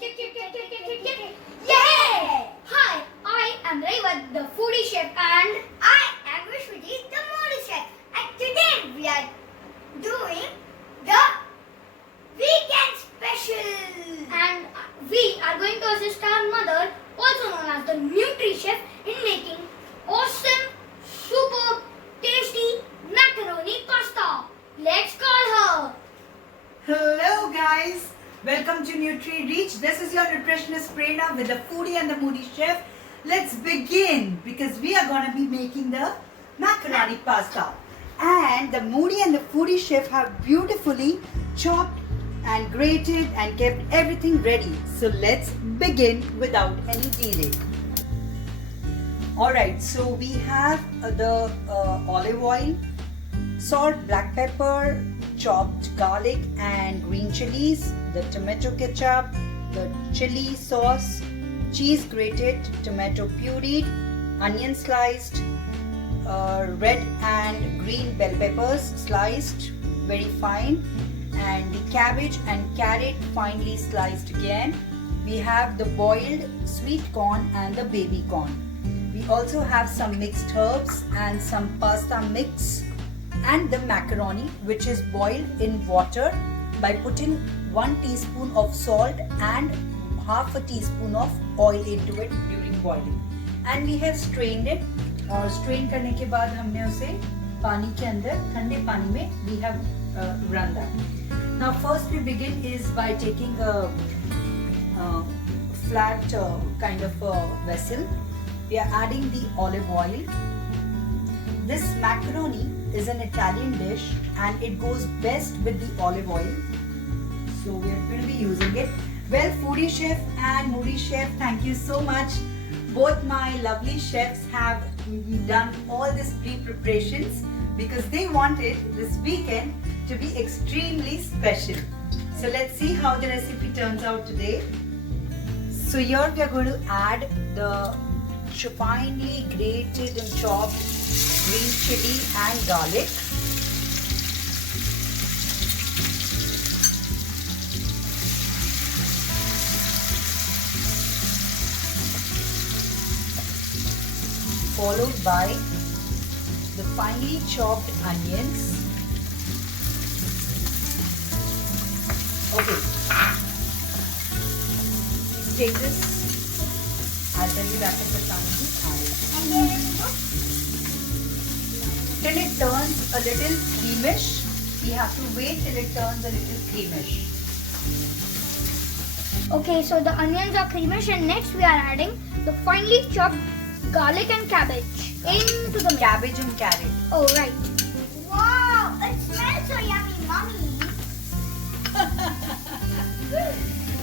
Yay! Hi, I am Rayvat, the foodie chef, and I am Vishwajit, the moody chef. And today we are doing the weekend special. And we are going to assist our mother, also known as the Nutri Chef, in making awesome, super tasty macaroni pasta. Let's call her. Hello guys, welcome to Nutri Reach. This is your nutritionist Prerna with the foodie and the moody chef. Let's begin because we are going to be making the macaroni pasta. And the moody and the foodie chef have beautifully chopped and grated and kept everything ready. So let's begin without any delay. Alright, so we have the olive oil, salt, black pepper, chopped garlic and green chilies, the tomato ketchup, the chili sauce, cheese grated, tomato pureed, onion sliced, red and green bell peppers sliced very fine, and the cabbage and carrot finely sliced again. We have the boiled sweet corn and the baby corn. We also have some mixed herbs and some pasta mix, and the macaroni, which is boiled in water by putting 1 teaspoon of salt and half a teaspoon of oil into it during boiling. And we have strained it. Strain करने के बाद हमने उसे पानी के अंदर ठंडे पानी में we have run that. Now first we begin is by taking a flat kind of vessel. We are adding the olive oil. This macaroni is an Italian dish and it goes best with the olive oil. So we are going to be using it. Well, foodie chef and moody chef, thank you so much. Both my lovely chefs have done all these pre-preparations because they wanted this weekend to be extremely special. So let's see how the recipe turns out today. So here we are going to add the finely grated and chopped green chili and garlic. Followed by the finely chopped onions. Okay. Please take this. I'll tell you that in the time. Till it turns a little creamish. We have to wait till it turns a little creamish. Okay, so the onions are creamish, and next we are adding the finely chopped garlic and cabbage into the mix. Cabbage and carrot. Oh, right. Wow, it smells so yummy, mommy.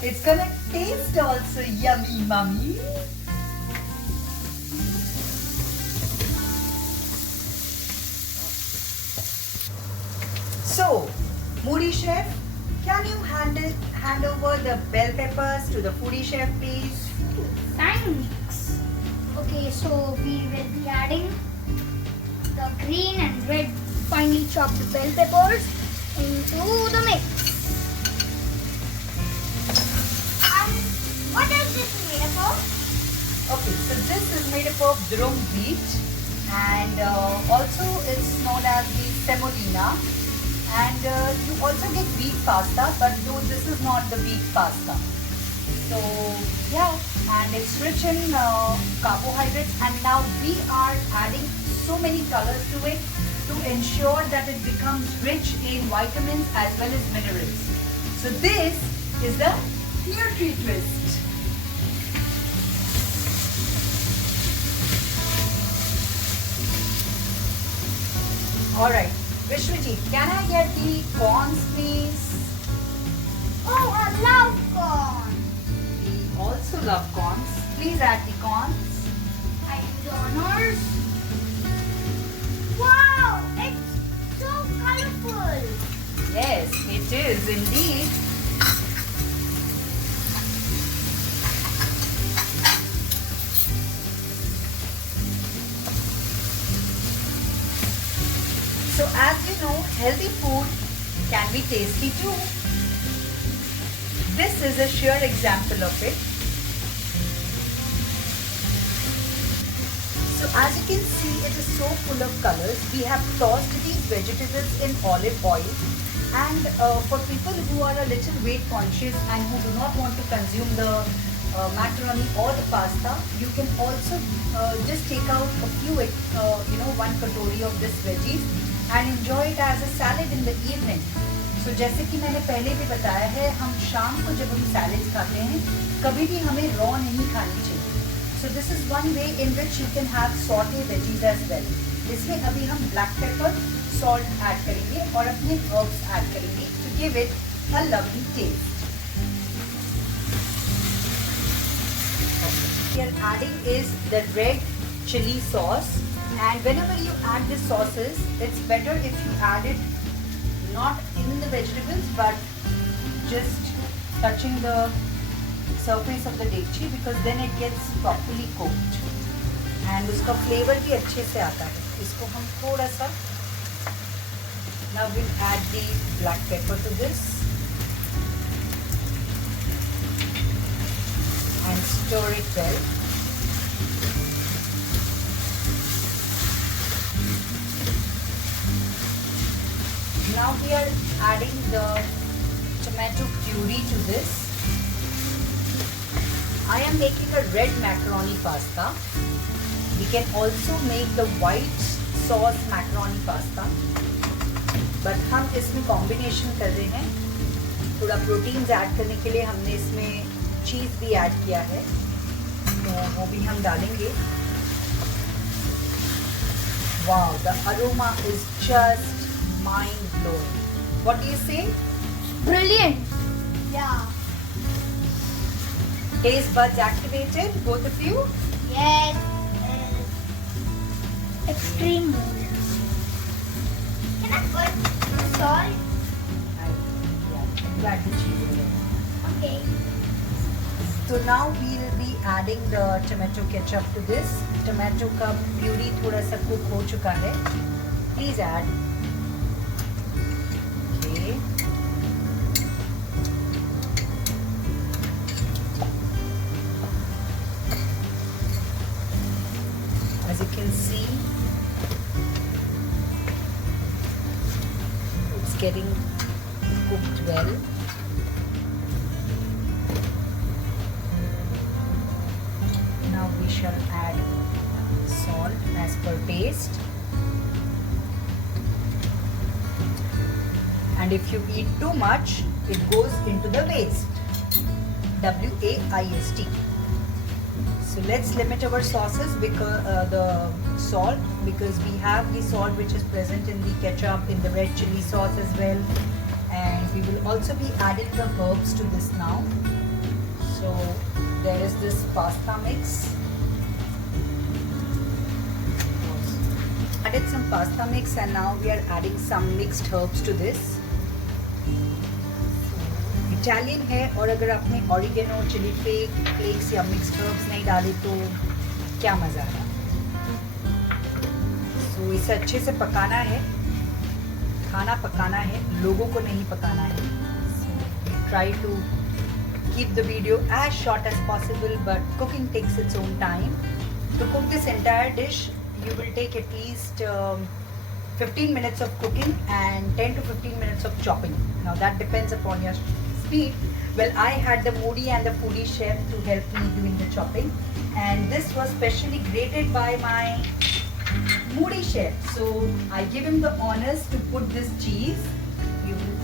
It's gonna taste also yummy, mummy. So, moody chef, can you hand over the bell peppers to the foodie chef, please? Thanks. Okay, so we will be adding the green and red finely chopped bell peppers into the mix. And what is this made up of? Okay, so this is made up of durum wheat and also it's known as the semolina. And you also get wheat pasta, but though this is not the wheat pasta. So yeah, and it's rich in carbohydrates, and now we are adding so many colors to it to ensure that it becomes rich in vitamins as well as minerals. So this is the Nutri Twist. Alright, Vishwajit, can I get the corns please? Oh, I love corn. We also love corns. Please add the corns. I do the honors. Wow, it's so colorful. Yes, it is indeed. So as you know, healthy food can be tasty too. this is a sheer example of it. So as you can see, it is so full of colors. We have tossed these vegetables in olive oil, and for people who are a little weight conscious and who do not want to consume the macaroni or the pasta, you can also just take out a few, one katori of this veggies and enjoy it as a salad in the evening. So जैसे कि मैंने पहले भी बताया है, हम शाम को जब हम सैलेड खाते हैं, कभी भी हमें रॉ नहीं खानी चाहिए. So this is one way in which you can have sauté veggies as well. इसमें अभी हम black pepper, salt add करेंगे और अपने herbs add करेंगे to give it a lovely taste. We are adding is the red chili sauce, and whenever you add the sauces, it's better if you add it not in the vegetables but just touching the surface of the dechi, because then it gets properly cooked and उसका flavor भी अच्छे से आता है. इसको हम थोड़ा सा, now we'll add the black pepper to this and stir it well. Now we are adding the tomato puree to this. I am making a red macaroni pasta. We can also make the white sauce macaroni pasta, but हम इसमें combination कर रहे हैं. थोड़ा proteins add करने के लिए हमने इसमें cheese भी add किया है, तो वो भी हम डालेंगे. Wow, the aroma is just mind-blowing. What do you say? Brilliant. Yeah. Taste buds activated, both of you? Yes. Extreme mood. Can I put salt? You add the cheese in there. Okay. So now we will be adding the tomato ketchup to this. Tomato का puree थोड़ा सा cook हो चुका है. Please add. Okay. As you can see, it's getting cooked well. Now we shall add salt as per taste. And if you eat too much, it goes into the waste. W-A-I-S-T. So let's limit our sauces, because the salt, because we have the salt which is present in the ketchup, in the red chili sauce as well, and we will also be adding the herbs to this now. So there is this pasta mix. Added some pasta mix, and now we are adding some mixed herbs to this. Italian है, और अगर आपने oregano, chilli flakes या mixed herbs नहीं डाले तो क्या मज़ा आया. सो इसे अच्छे से पकाना है. खाना पकाना है, लोगों को नहीं पकाना है. So try to keep the video as short as possible, but cooking takes its own time. To cook this entire dish, you will take at least 15 minutes of cooking and 10 to 15 minutes of chopping. Now that depends upon your speed. Well, I had the Moody and the Foodie chef to help me doing the chopping, and this was specially grated by my Moody chef. So I give him the honors to put this cheese. You will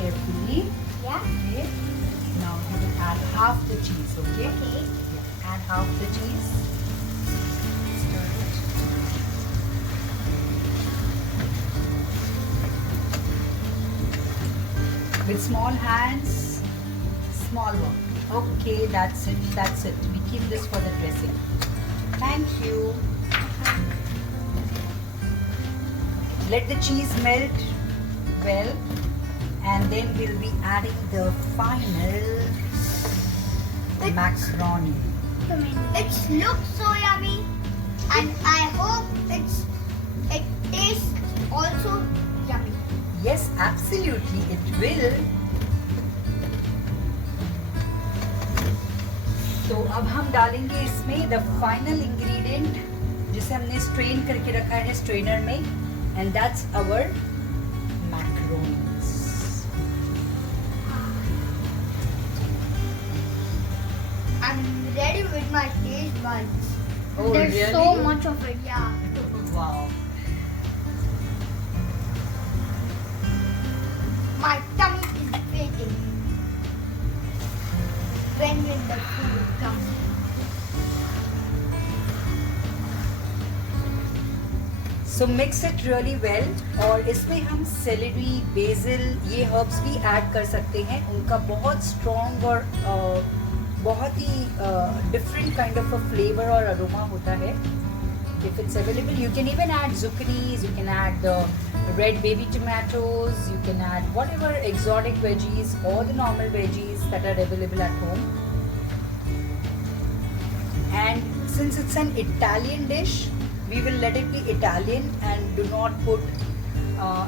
carefully. Yeah. Okay. Now you will add half the cheese. Okay. Okay. Yeah. Add half the cheese. Stir it. With small hands, small one. Okay, that's it. That's it. We keep this for the dressing. Thank you. Let the cheese melt well, and then we'll be adding the final macaroni. It looks so yummy, and I hope it tastes also yummy. Yes, absolutely, it will. तो अब हम डालेंगे इसमें the final ingredient जिसे हमने strain करके रखा है स्ट्रेनर में, and that's our macaronis. I'm ready with my taste buds. Oh, There's really? so much of it, yeah. Wow. My tummy is waiting. When will the food come? So mix it really well. और इसमें हम celery, basil ये herbs भी add कर सकते हैं. उनका बहुत strong और बहुत ही different kind of a flavor और aroma होता है. If it's available, you can even add zucchinis, you can add the red baby tomatoes, you can add whatever exotic veggies or the normal veggies that are available at home. And since it's an Italian dish, we will let it be Italian and do not put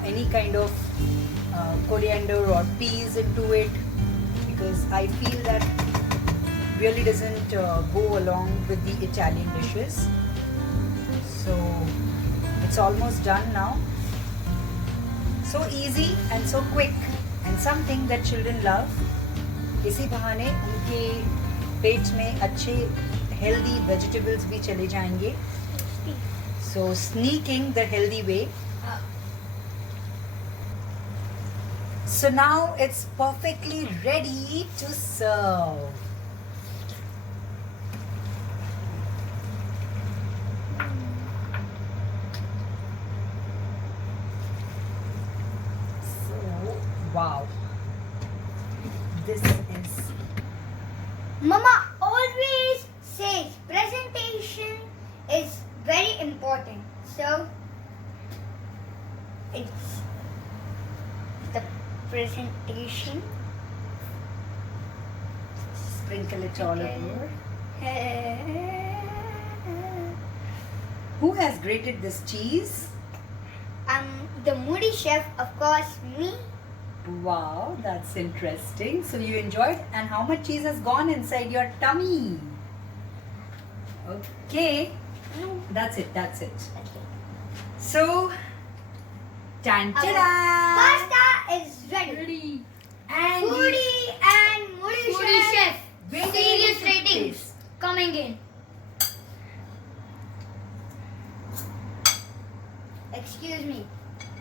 any kind of coriander or peas into it, because I feel that really doesn't go along with the Italian dishes. So it's almost done now. So easy and so quick and something that children love. इसी बहाने उनके पेट में अच्छे healthy vegetables भी चले जाएंगे. So sneaking the healthy way. So now it's perfectly ready to serve. So wow. This is Mama always says presentation is very important. So it's the presentation. sprinkle it all over. Who has grated this cheese? The Moody chef, of course, me. Wow, that's interesting. So you enjoyed, and how much cheese has gone inside your tummy? Okay, that's it. That's it. Okay. So, tan Our ta pasta is ready. And Foodie and Moody chef. Waiting Serious to ratings taste. coming in. Excuse me,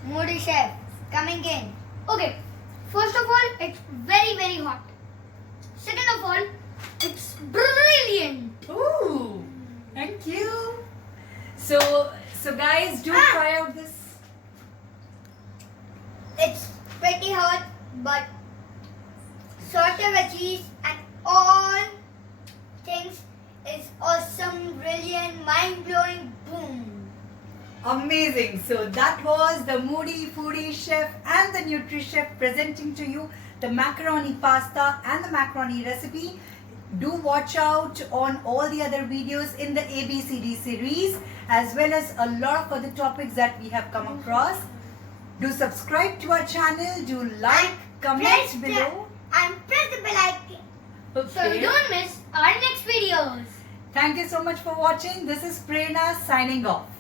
Moody chef coming in. Okay, first of all, it's very very hot. Second of all, it's brilliant. Ooh, thank you. So guys, do try out this. It's pretty hot, but sauté veggies and all things is awesome, brilliant, mind-blowing, boom. Amazing. So that was the Moody Foodie Chef and the Nutri Chef presenting to you the macaroni pasta and the macaroni recipe. Do watch out on all the other videos in the ABCD series, as well as a lot of other topics that we have come across. Do subscribe to our channel, do like, comment below. And press the bell icon so you Okay. don't miss our next videos. Thank you so much for watching. This is Prerna signing off.